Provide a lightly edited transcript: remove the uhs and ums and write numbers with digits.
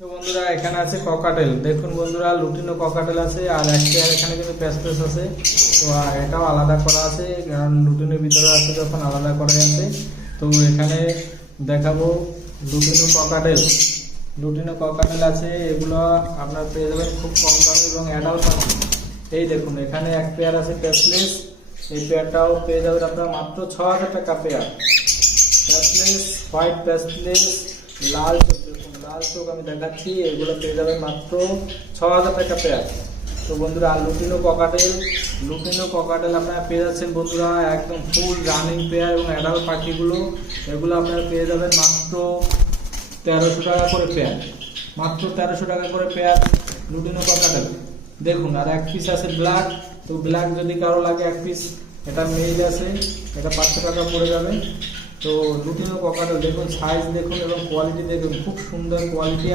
তো বন্ধুরা এখানে আছে ককাটেল, দেখুন বন্ধুরা লুটিনো ককাটেল আছে আর এক পেয়ার এখানে কিন্তু প্যাসপেস আছে। তো এটাও আলাদা করা আছে, কারণ লুটিনের ভিতরে আছে যখন আলাদা করা আছে। তো এখানে দেখাবো লুটিনো ককাটেল আছে, এগুলো আপনার পেয়ে যাবেন খুব কম দামে এবং অ্যাডাল্ট আছে। এই দেখুন এখানে এক পেয়ার আছে প্যাসলেস, এই পেয়ারটাও পেয়ে যাবেন আপনার মাত্র ৬,০০০ টাকা পেয়ার। প্যাসলেস, হোয়াইট প্যাসলেস, লাল চোখ, দেখুন লাল চোখ আমি দেখাচ্ছি, এগুলো পেয়ে যাবেন মাত্র ৬,০০০ টাকা পেয়ার। তো বন্ধুরা লুটিনো ককাটেল আপনারা পেয়ে যাচ্ছেন বন্ধুরা একদম ফুল রানিং পেয়ার এবং অ্যাডাল্ট পাখিগুলো, এগুলো আপনারা পেয়ে যাবেন মাত্র ১৩০০ টাকা করে পেয়ার, মাত্র ১৩০০ টাকা করে পেয়ার লুটিনো ককাটেল। দেখুন আর এক পিস আছে ব্ল্যাক, তো ব্ল্যাক যদি কারো লাগে এক পিস, এটা মেল আছে, এটা ৫০০ টাকা পড়ে যাবে। তো লুটিনো ককাটেল দেখুন সাইজ দেখুন এবং কোয়ালিটি দেখুন, খুব সুন্দর কোয়ালিটি আছে।